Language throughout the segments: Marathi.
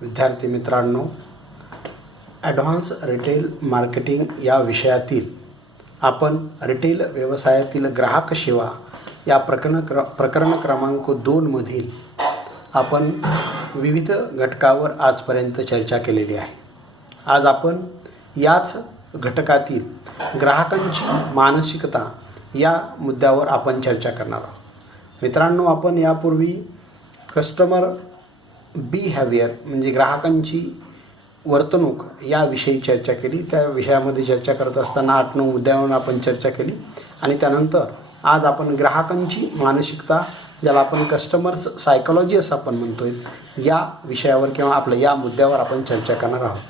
विद्यार्थी मित्रांनो, ॲडव्हान्स रिटेल मार्केटिंग या विषयातील आपण रिटेल व्यवसायातील ग्राहक सेवा या प्रकरण क्रमांक 2 मधील आपण विविध घटकावर आजपर्यंत चर्चा केलेली आहे. आज आपण याच घटकातील ग्राहकांची मानसिकता या मुद्द्यावर आपण चर्चा करणार आहोत. मित्रांनो, आपण यापूर्वी कस्टमर बिहेवियर म्हणजे ग्राहकांची वर्तणूक याविषयी चर्चा केली. त्या विषयामध्ये चर्चा करत असताना 8-9 मुद्द्यांवर आपण चर्चा केली आणि त्यानंतर आज आपण ग्राहकांची मानसिकता, ज्याला आपण कस्टमर्स सायकोलॉजी असं आपण म्हणतोय, या विषयावर किंवा आपल्या या मुद्द्यावर आपण चर्चा करणार आहोत.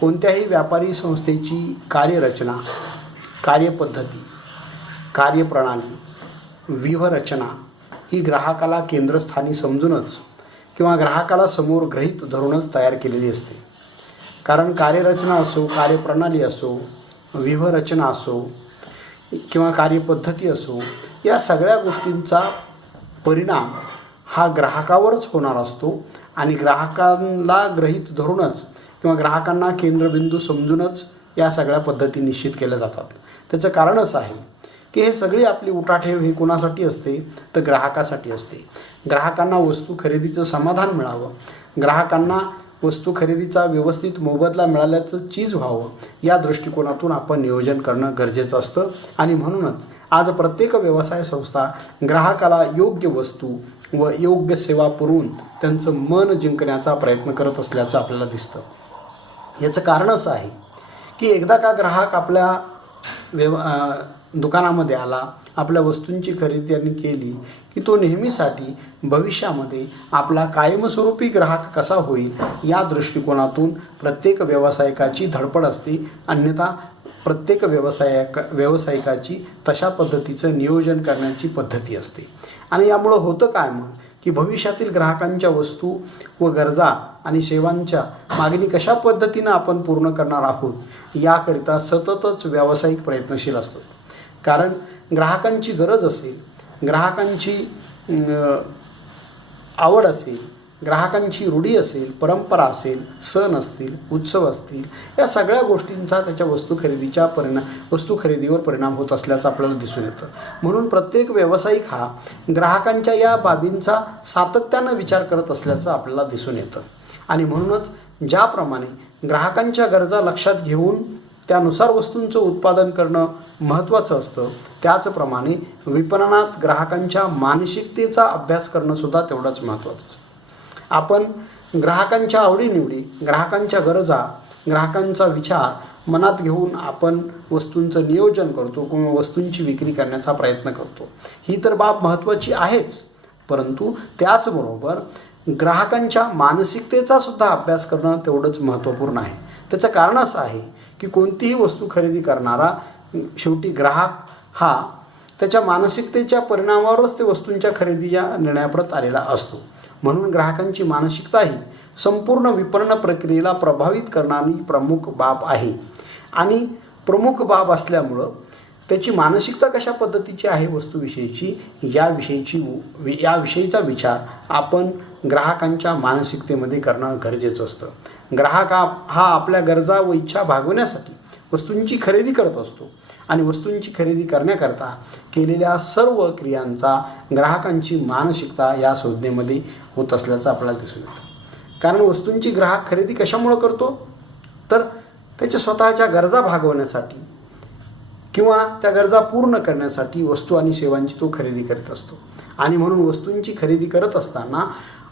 कोणत्याही व्यापारी संस्थेची कार्यरचना, कार्यपद्धती, कार्यप्रणाली, व्यूहरचना ही ग्राहकाला केंद्रस्थानी समजूनच किंवा ग्राहकाला समोर गृहीत धरूनच तयार केलेली असते. कारण कार्यरचना असो, कार्यप्रणाली असो, व्यूहरचना असो किंवा कार्यपद्धती असो, या सगळ्या गोष्टींचा परिणाम हा ग्राहकावरच होणार असतो आणि ग्राहकांना गृहीत धरूनच किंवा ग्राहकांना केंद्रबिंदू समजूनच या सगळ्या पद्धती निश्चित केल्या जातात. त्याचं कारण असं आहे की हे सगळी आपली उठाठेव ही कोणासाठी असते तर ग्राहकासाठी असते. ग्राहकांना वस्तू खरेदीचं समाधान मिळावं, ग्राहकांना वस्तू खरेदीचा व्यवस्थित मोबदला मिळाल्याचं चीज व्हावं, या दृष्टिकोनातून आपण नियोजन करणं गरजेचं असतं. आणि म्हणूनच आज प्रत्येक व्यवसाय संस्था ग्राहकाला योग्य वस्तू व योग्य सेवा पुरवून त्यांचं मन जिंकण्याचा प्रयत्न करत असल्याचं आपल्याला दिसतं. याचं कारण असं आहे की एकदा का ग्राहक आपल्या दुकानामध्ये आला, आपल्या वस्तूंची खरेदी त्यांनी केली की तो नेहमीसाठी भविष्यामध्ये आपला कायमस्वरूपी ग्राहक कसा होईल या दृष्टिकोनातून प्रत्येक व्यावसायिकाची धडपड असते. अन्यथा प्रत्येक व्यावसायिकाची तशा पद्धतीचं नियोजन करण्याची पद्धती असते. आणि यामुळं होतं काय मग की भविष्यातील ग्राहकांच्या वस्तू व गरजा आणि सेवांच्या मागणी कशा पद्धतीनं आपण पूर्ण करणार आहोत याकरिता सततच व्यावसायिक प्रयत्नशील असतो. कारण ग्राहकांची गरज असेल, ग्राहकांची आवड असेल, ग्राहकांची रूढी असेल, परंपरा असेल, सण असतील, उत्सव असतील, या सगळ्या गोष्टींचा त्याच्या वस्तू खरेदीवर परिणाम होत असल्याचं आपल्याला दिसून येतं. म्हणून प्रत्येक व्यावसायिक हा ग्राहकांच्या या बाबींचा सातत्यानं विचार करत असल्याचं आपल्याला दिसून येतं. आणि म्हणूनच ज्याप्रमाणे ग्राहकांच्या गरजा लक्षात घेऊन त्यानुसार वस्तूंचं उत्पादन करणं महत्त्वाचं असतं, त्याचप्रमाणे विपणनात ग्राहकांच्या मानसिकतेचा अभ्यास करणं सुद्धा तेवढंच महत्त्वाचं असतं. आपण ग्राहकांच्या आवडीनिवडी, ग्राहकांच्या गरजा, ग्राहकांचा विचार मनात घेऊन आपण वस्तूंचं नियोजन करतो किंवा वस्तूंची विक्री करण्याचा प्रयत्न करतो. ही तर बाब महत्त्वाची आहेच, परंतु त्याचबरोबर ग्राहकांच्या मानसिकतेचा सुद्धा अभ्यास करणं तेवढंच महत्त्वपूर्ण आहे. त्याचं कारण असं आहे की कोणतीही वस्तू खरेदी करणारा शेवटी ग्राहक हा त्याच्या मानसिकतेच्या परिणामावरच ते वस्तूंच्या खरेदीच्या निर्णयाप्रत आलेला असतो. म्हणून ग्राहकांची मानसिकता ही संपूर्ण विपणन प्रक्रियेला प्रभावित करणारी प्रमुख बाब आहे. आणि प्रमुख बाब असल्यामुळं त्याची मानसिकता कशा पद्धतीची आहे वस्तूविषयीची याविषयीचा विचार आपण ग्राहकांच्या मानसिकतेमध्ये करणं गरजेचं असतं. ग्राहक हा आपल्या गरजा व इच्छा भागवण्यासाठी वस्तूंची खरेदी करत असतो आणि वस्तूंची खरेदी करण्याकरता केलेल्या सर्व क्रियांचा ग्राहकांची मानसिकता या संज्ञेमध्ये होत असल्याचं आपल्याला दिसून येतं. कारण वस्तूंची ग्राहक खरेदी कशामुळं करतो तर त्याच्या स्वतःच्या गरजा भागवण्यासाठी किंवा त्या गरजा पूर्ण करण्यासाठी वस्तू आणि सेवांची तो खरेदी करत असतो. आणि म्हणून वस्तूंची खरेदी करत असताना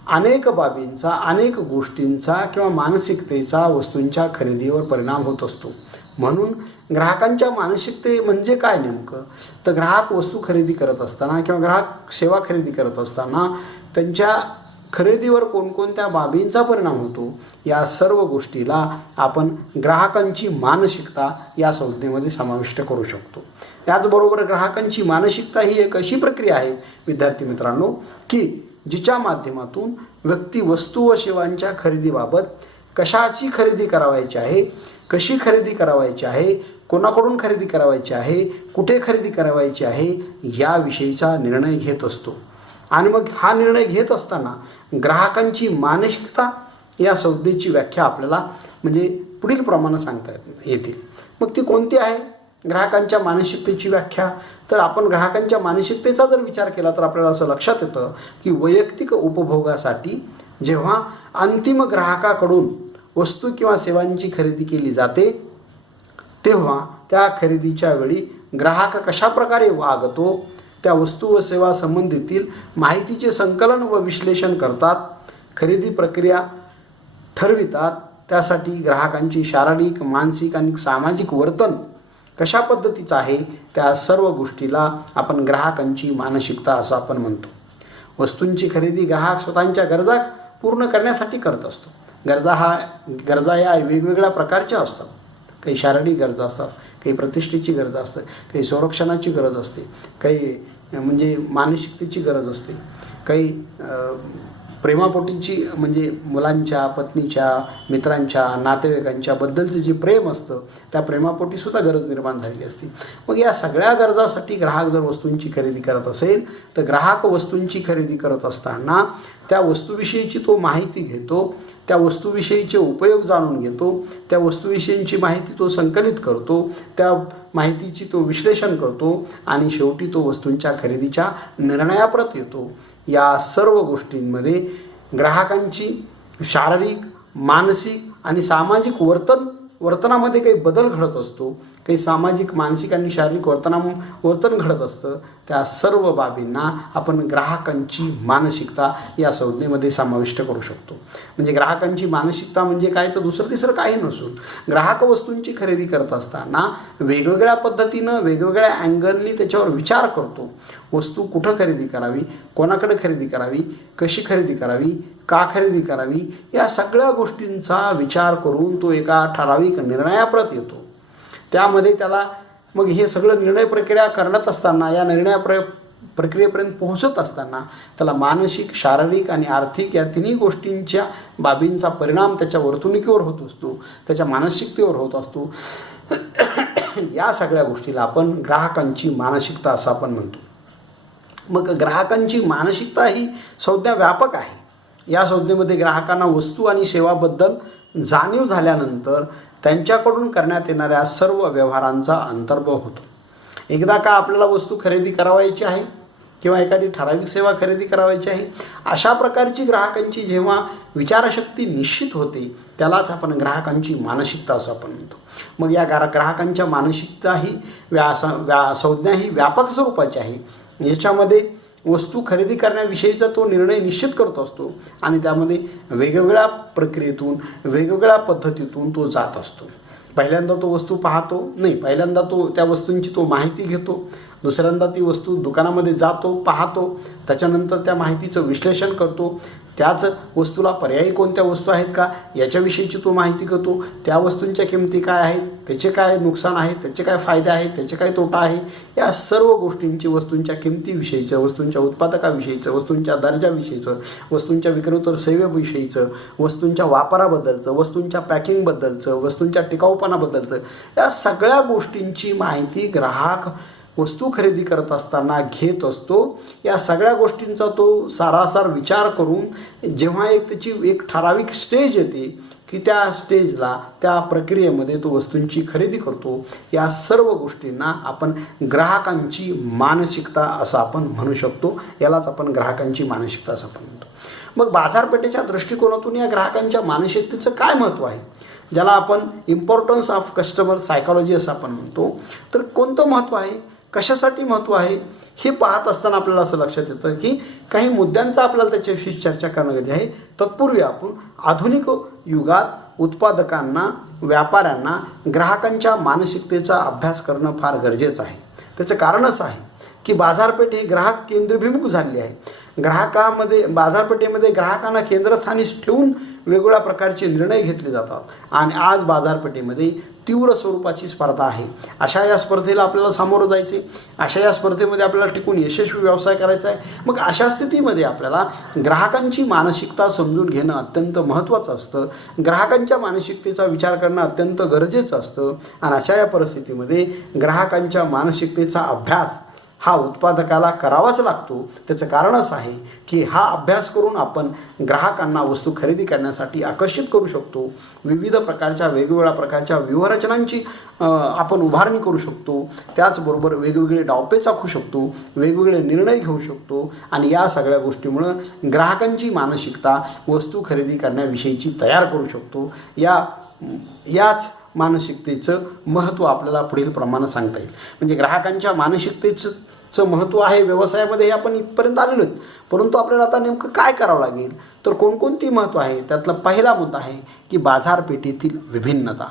अनेक बाबींचा, अनेक गोष्टींचा किंवा मानसिकतेचा वस्तूंच्या खरेदीवर परिणाम होत असतो. म्हणून ग्राहकांच्या मानसिकते म्हणजे काय नेमकं तर ग्राहक वस्तू खरेदी करत असताना किंवा ग्राहक सेवा खरेदी करत असताना त्यांच्या खरेदीवर कोणकोणत्या बाबींचा परिणाम होतो या सर्व गोष्टीला आपण ग्राहकांची मानसिकता या संज्ञेमध्ये समाविष्ट करू शकतो. त्याचबरोबर ग्राहकांची मानसिकता ही एक अशी प्रक्रिया आहे विद्यार्थी मित्रांनो की जिच्या माध्यमातून व्यक्ती वस्तू व सेवांच्या खरेदीबाबत कशाची खरेदी करावायची आहे, कशी खरेदी करावायची आहे, कोणाकडून खरेदी करावायची आहे, कुठे खरेदी करावायची आहे याविषयीचा निर्णय घेत असतो. आणि मग हा निर्णय घेत असताना ग्राहकांची मानसिकता या संज्ञेची व्याख्या आपल्याला म्हणजे पुढील प्रमाणे सांगता येतील. मग ती कोणती आहे ग्राहकांच्या मानसिकतेची व्याख्या? तर आपण ग्राहकांच्या मानसिकतेचा जर विचार केला तर आपल्याला असं लक्षात येतं की वैयक्तिक उपभोगासाठी जेव्हा अंतिम ग्राहकाकडून वस्तू किंवा सेवांची खरेदी केली जाते तेव्हा त्या खरेदीच्या वेळी ग्राहक कशा प्रकारे वागतो, त्या वस्तू व सेवा संबंधीतील माहितीचे संकलन व विश्लेषण करतात, खरेदी प्रक्रिया ठरवितात. त्यासाठी ग्राहकांची शारीरिक, मानसिक आणि सामाजिक वर्तन कशा पद्धतीचं आहे त्या सर्व गोष्टीला आपण ग्राहकांची मानसिकता असं आपण म्हणतो. वस्तूंची खरेदी ग्राहक स्वतःच्या गरजा पूर्ण करण्यासाठी करत असतो. गरजा या वेगवेगळ्या प्रकारच्या असतात. काही शारीरिक गरजा असतात, काही प्रतिष्ठेची गरज असते, काही संरक्षणाची गरज असते, काही म्हणजे मानसिकतेची गरज असते, काही प्रेमापोटीची म्हणजे मुलांच्या, पत्नीच्या, मित्रांच्या, नातेवाईकांच्या बद्दलचं जे प्रेम असतं त्या प्रेमापोटीसुद्धा गरज निर्माण झालेली असते. मग या सगळ्या गरजासाठी ग्राहक जर वस्तूंची खरेदी करत असेल तर ग्राहक वस्तूंची खरेदी करत असताना त्या वस्तूविषयीची तो माहिती घेतो, त्या वस्तूविषयीचे उपयोग जाणून घेतो, त्या वस्तूविषयीची माहिती तो संकलित करतो, त्या माहितीची तो विश्लेषण करतो आणि शेवटी तो वस्तूंच्या खरेदीच्या निर्णयाप्रत येतो. या सर्व गोष्टींमध्ये ग्राहकांची शारीरिक, मानसिक आणि सामाजिक वर्तनामध्ये काही बदल घडत असतो, काही सामाजिक, मानसिक आणि शारीरिक वर्तन घडत असतं. त्या सर्व बाबींना आपण ग्राहकांची मानसिकता या संज्ञेमध्ये समाविष्ट करू शकतो. म्हणजे ग्राहकांची मानसिकता म्हणजे काय तर दुसरं तिसरं काही नसून ग्राहक वस्तूंची खरेदी करत असताना वेगवेगळ्या पद्धतीनं, वेगवेगळ्या अँगलनी त्याच्यावर विचार करतो. वस्तू कुठं खरेदी करावी, कोणाकडे खरेदी करावी, कशी खरेदी करावी, का खरेदी करावी, या सगळ्या गोष्टींचा विचार करून तो एका ठराविक निर्णयाप्रत येतो. त्यामध्ये त्याला मग हे सगळं निर्णय प्रक्रिया करत असताना, या प्रक्रियेपर्यंत पोहोचत असताना त्याला मानसिक, शारीरिक आणि आर्थिक या तिन्ही गोष्टींच्या बाबींचा परिणाम त्याच्या वर्तणुकीवर होत असतो, त्याच्या मानसिकतेवर होत असतो. या सगळ्या गोष्टीला आपण ग्राहकांची मानसिकता असं आपण म्हणतो. मग ग्राहकांची मानसिकता ही संज्ञा व्यापक आहे. या संज्ञेमध्ये ग्राहकांना वस्तू आणि सेवाबद्दल जाणीव झाल्यानंतर त्यांच्याकडून करण्यात येणाऱ्या सर्व व्यवहारांचा अंतर्भाव होतो. एकदा का आपल्याला वस्तू खरेदी करावायची आहे किंवा एखादी ठराविक सेवा खरेदी करावायची आहे, अशा प्रकारची ग्राहकांची जेव्हा विचारशक्ती निश्चित होते त्यालाच आपण ग्राहकांची मानसिकता असं आपण म्हणतो. मग या ग्राहकांच्या मानसिकता ही संज्ञा ही व्यापक स्वरूपाची आहे. याच्यामध्ये वस्तू खरेदी करण्याविषयीचा तो निर्णय निश्चित करत असतो आणि त्यामध्ये वेगवेगळ्या प्रक्रियेतून, वेगवेगळ्या पद्धतीतून तो जात असतो. पहिल्यांदा तो वस्तू पहिल्यांदा तो त्या वस्तूंची तो माहिती घेतो, दुसऱ्यांदा ती वस्तू दुकानामध्ये जातो, पाहतो, त्याच्यानंतर त्या माहितीचं विश्लेषण करतो, त्याच वस्तूला पर्यायी कोणत्या वस्तू आहेत का याच्याविषयीची तो माहिती घेतो, त्या वस्तूंच्या किमती काय आहेत, त्याचे काय नुकसान आहे, त्याचे काय फायदे आहेत, त्याचे काय तोटा आहे, या सर्व गोष्टींची, वस्तूंच्या किमतीविषयीचं, वस्तूंच्या उत्पादकाविषयीचं, वस्तूंच्या दर्जाविषयीचं, वस्तूंच्या विक्रेतर सेवेविषयीचं, वस्तूंच्या वापराबद्दलचं, वस्तूंच्या पॅकिंगबद्दलचं, वस्तूंच्या टिकाऊपणाबद्दलचं, या सगळ्या गोष्टींची माहिती ग्राहक वस्तू खरेदी करत असताना घेत असतो. या सगळ्या गोष्टींचा तो सारासार विचार करून जेव्हा त्याची एक ठराविक स्टेज येते की त्या स्टेजला, त्या प्रक्रियेमध्ये तो वस्तूंची खरेदी करतो. या सर्व गोष्टींना आपण ग्राहकांची मानसिकता असं आपण म्हणू शकतो. यालाच आपण ग्राहकांची मानसिकता असं आपण म्हणतो. मग बाजारपेठेच्या दृष्टिकोनातून या ग्राहकांच्या मानसिकतेचं काय महत्त्व आहे, ज्याला आपण इम्पॉर्टन्स ऑफ कस्टमर सायकॉलॉजी असं आपण म्हणतो, तर कोणतं महत्त्व आहे, कशासाठी महत्त्व आहे हे पाहत असताना आपल्याला असं लक्षात येतं की काही मुद्द्यांचा आपल्याला त्याच्याविषयी चर्चा करणं गरजेचं आहे. तत्पूर्वी आपण आधुनिक युगात उत्पादकांना, व्यापाऱ्यांना ग्राहकांच्या मानसिकतेचा अभ्यास करणं फार गरजेचं आहे. त्याचं कारण असं आहे की बाजारपेठ ही ग्राहक केंद्रभिमुख झालेली आहे. बाजारपेठेमध्ये ग्राहकांना केंद्रस्थानी ठेवून वेगवेगळ्या प्रकारचे निर्णय घेतले जातात आणि आज बाजारपेठेमध्ये तीव्र स्वरूपाची स्पर्धा आहे. अशा या स्पर्धेला आपल्याला सामोरं जायचे, अशा या स्पर्धेमध्ये आपल्याला टिकून यशस्वी व्यवसाय करायचा आहे. मग अशा स्थितीमध्ये आपल्याला ग्राहकांची मानसिकता समजून घेणं अत्यंत महत्त्वाचं असतं. ग्राहकांच्या मानसिकतेचा विचार करणं अत्यंत गरजेचं असतं आणि अशा या परिस्थितीमध्ये ग्राहकांच्या मानसिकतेचा अभ्यास हा उत्पादकाला करावाच लागतो. त्याचं कारण असं आहे की हा अभ्यास करून आपण ग्राहकांना वस्तू खरेदी करण्यासाठी आकर्षित करू शकतो. विविध प्रकारच्या वेगवेगळ्या प्रकारच्या व्यूहरचनांची आपण उभारणी करू शकतो. त्याचबरोबर वेगवेगळे डावपेच आखू शकतो, वेगवेगळे निर्णय घेऊ शकतो आणि या सगळ्या गोष्टीमुळं ग्राहकांची मानसिकता वस्तू खरेदी करण्याविषयीची तयार करू शकतो. याच मानसिकतेचं महत्त्व आपल्याला पुढील प्रमाणे सांगता येईल. म्हणजे ग्राहकांच्या मानसिकतेचं महत्त्व आहे व्यवसायामध्ये, हे आपण इथपर्यंत आलेलो आहेत. परंतु आपल्याला आता नेमकं काय करावं लागेल, तर कोणकोणती महत्त्व आहे. त्यातला पहिला मुद्दा आहे की बाजारपेठेतील विभिन्नता.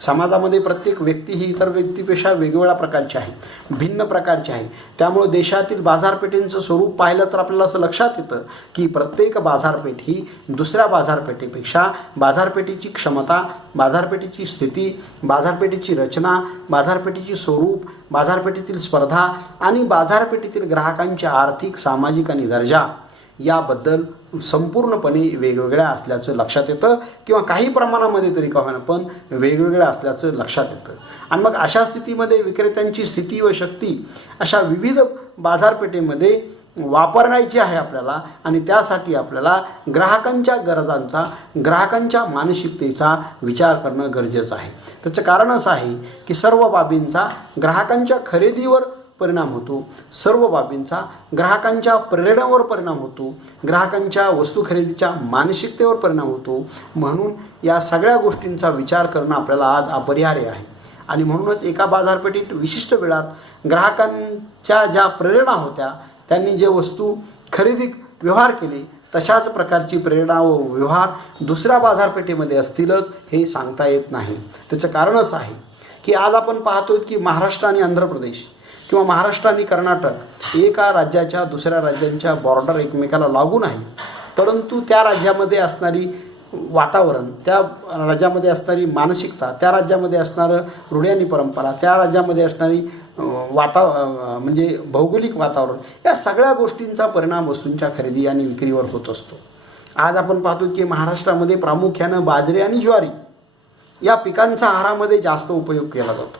समाजामध्ये प्रत्येक व्यक्ती ही इतर व्यक्तीपेक्षा वेगवेगळ्या प्रकारची आहे, भिन्न प्रकारची आहे. त्यामुळे देशातील बाजारपेठेंचं स्वरूप पाहिलं तर आपल्याला असं लक्षात येतं की प्रत्येक बाजारपेठ ही दुसऱ्या बाजारपेठेपेक्षा बाजारपेठेची क्षमता, बाजारपेठेची स्थिती, बाजारपेठेची रचना, बाजारपेठेची स्वरूप, बाजारपेठेतील स्पर्धा आणि बाजारपेठेतील ग्राहकांच्या आर्थिक, सामाजिक आणि दर्जा याबद्दल संपूर्णपणे वेगवेगळ्या असल्याचं लक्षात येतं, किंवा काही प्रमाणामध्ये तरी का होईना पण वेगवेगळ्या असल्याचं लक्षात येतं. आणि मग अशा स्थितीमध्ये विक्रेत्यांची स्थिती व शक्ती अशा विविध बाजारपेठेमध्ये वापरायची आहे आपल्याला. आणि त्यासाठी आपल्याला ग्राहकांच्या गरजांचा, ग्राहकांच्या मानसिकतेचा विचार करणं गरजेचं आहे. त्याचं कारण असं आहे की सर्व बाबींचा ग्राहकांच्या खरेदीवर परिणाम होतो, सर्व बाबींचा ग्राहकांच्या प्रेरणेवर परिणाम होतो, ग्राहकांच्या वस्तू खरेदीच्या मानसिकतेवर परिणाम होतो. म्हणून या सगळ्या गोष्टींचा विचार करणं आपल्याला आज अपरिहार्य आहे. आणि म्हणूनच एका बाजारपेठेत विशिष्ट वेळात ग्राहकांच्या ज्या प्रेरणा होत्या, त्यांनी जे वस्तू खरेदी व्यवहार केले, तशाच प्रकारची प्रेरणा व व्यवहार दुसऱ्या बाजारपेठेमध्ये असतीलच हे सांगता येत नाही. त्याचं कारण असं आहे की आज आपण पाहतोय की महाराष्ट्र आणि आंध्र प्रदेश किंवा महाराष्ट्र आणि कर्नाटक एका राज्याच्या दुसऱ्या राज्यांच्या बॉर्डर एकमेकाला लागून आहे. परंतु त्या राज्यामध्ये असणारी वातावरण, त्या राज्यामध्ये असणारी मानसिकता, त्या राज्यामध्ये असणारं रूढी आणि परंपरा, त्या राज्यामध्ये असणारी म्हणजे भौगोलिक वातावरण, या सगळ्या गोष्टींचा परिणाम वस्तूंच्या खरेदी आणि विक्रीवर होत असतो. आज आपण पाहतो की महाराष्ट्रामध्ये प्रामुख्यानं बाजरी आणि ज्वारी या पिकांचा आहारामध्ये जास्त उपयोग केला जातो.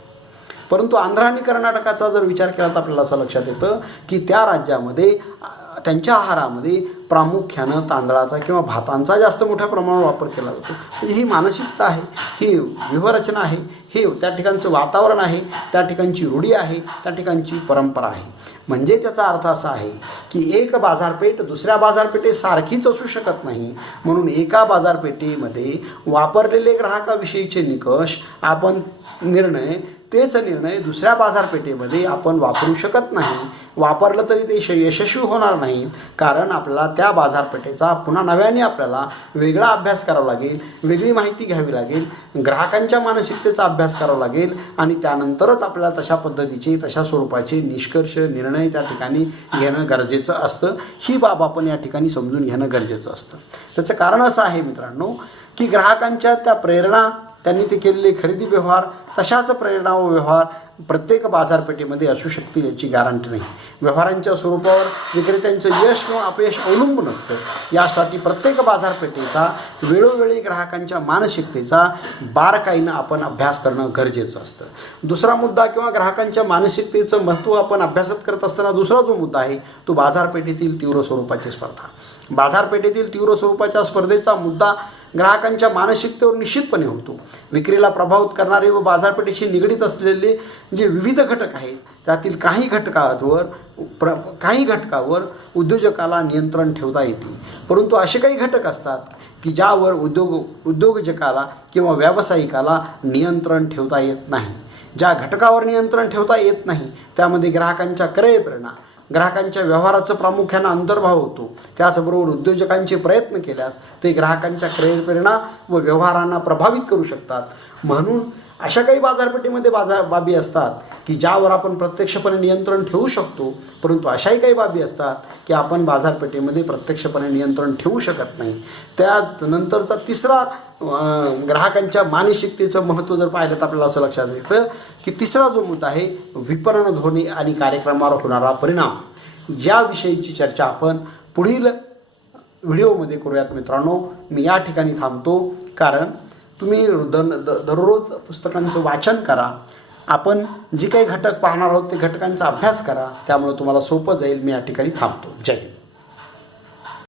परंतु आंध्र आणि कर्नाटकाचा जर विचार केला तर आपल्याला असं लक्षात येतं की त्या राज्यामध्ये त्यांच्या आहारामध्ये प्रामुख्यानं तांदळाचा किंवा भातांचा जास्त मोठ्या प्रमाणावर वापर केला जातो. म्हणजे ही मानसिकता आहे, ही व्यूहरचना आहे, हे त्या ठिकाणचं वातावरण आहे, त्या ठिकाणची रूढी आहे, त्या ठिकाणची परंपरा आहे. म्हणजे त्याचा अर्थ असा आहे की एक बाजारपेठ दुसऱ्या बाजारपेठेत सारखीच असू शकत नाही. म्हणून एका बाजारपेठेमध्ये वापरलेले ग्राहकाविषयीचे निकष तेच निर्णय दुसऱ्या बाजारपेठेमध्ये आपण वापरू शकत नाही. वापरलं तरी ते यशस्वी होणार नाही, कारण आपल्याला त्या बाजारपेठेचा पुन्हा नव्याने आपल्याला वेगळा अभ्यास करावा लागेल, वेगळी माहिती घ्यावी लागेल, ग्राहकांच्या मानसिकतेचा अभ्यास करावा लागेल आणि त्यानंतरच आपल्याला तशा पद्धतीचे, तशा स्वरूपाचे निष्कर्ष, निर्णय त्या ठिकाणी घेणं गरजेचं असतं. ही बाब आपण या ठिकाणी समजून घेणं गरजेचं असतं. त्याचं कारण असं आहे मित्रांनो की ग्राहकांच्या त्या प्रेरणा, त्यांनी ते केलेले खरेदी व्यवहार, तशाच प्रेरणा व व्यवहार प्रत्येक बाजारपेठेमध्ये असू शकतील याची गॅरंटी नाही. व्यवहारांच्या स्वरूपावर विक्रेत्यांचं यश किंवा अपयश अवलंबून असतं. यासाठी प्रत्येक बाजारपेठेचा वेळोवेळी ग्राहकांच्या मानसिकतेचा बारकाईनं आपण अभ्यास करणं गरजेचं असतं. दुसरा मुद्दा किंवा ग्राहकांच्या मानसिकतेचं महत्त्व आपण अभ्यासात करत असताना दुसरा जो मुद्दा आहे तो बाजारपेठेतील तीव्र स्वरूपाची स्पर्धा. बाजारपेठेतील तीव्र स्वरूपाच्या स्पर्धेचा मुद्दा ग्राहकांच्या मानसिकतेवर निश्चितपणे होतो. विक्रीला प्रभावित करणारे व बाजारपेठेशी निगडीत असलेले जे विविध घटक आहेत त्यातील काही घटकावर उद्योजकाला नियंत्रण ठेवता येते. परंतु असे काही घटक असतात की ज्यावर उद्योजकाला किंवा व्यावसायिकाला नियंत्रण ठेवता येत नाही. ज्या घटकावर नियंत्रण ठेवता येत नाही त्यामध्ये ग्राहकांच्या क्रय प्रेरणा, ग्राहकांच्या व्यवहाराचं प्रामुख्यानं अंतर्भाव होतो. त्याचबरोबर उद्योजकांचे प्रयत्न केल्यास ते ग्राहकांच्या क्रय प्रेरणा व व्यवहारांना प्रभावित करू शकतात. म्हणून अशा काही बाजारपेठेमध्ये बाबी असतात की ज्यावर आपण प्रत्यक्षपणे नियंत्रण ठेवू शकतो, परंतु अशाही काही बाबी असतात की आपण बाजारपेठेमध्ये प्रत्यक्षपणे नियंत्रण ठेवू शकत नाही. त्यानंतरचा तिसरा ग्राहकांच्या मानसिकतेचं महत्त्व जर पाहिलं तर आपल्याला असं लक्षात येतं की तिसरा जो मुद्दा आहे विपणन धोरणे आणि कार्यक्रमावर होणारा परिणाम. याविषयीची चर्चा आपण पुढील व्हिडिओमध्ये करूयात मित्रांनो. मी या ठिकाणी थांबतो, कारण तुम्ही दररोज पुस्तकांचं वाचन करा आपण जी काही घटक पाहणार आहोत ते घटकांचा अभ्यास करा, त्यामुळे तुम्हाला सोपं जाईल. मी या ठिकाणी थांबतो. जय हिंद.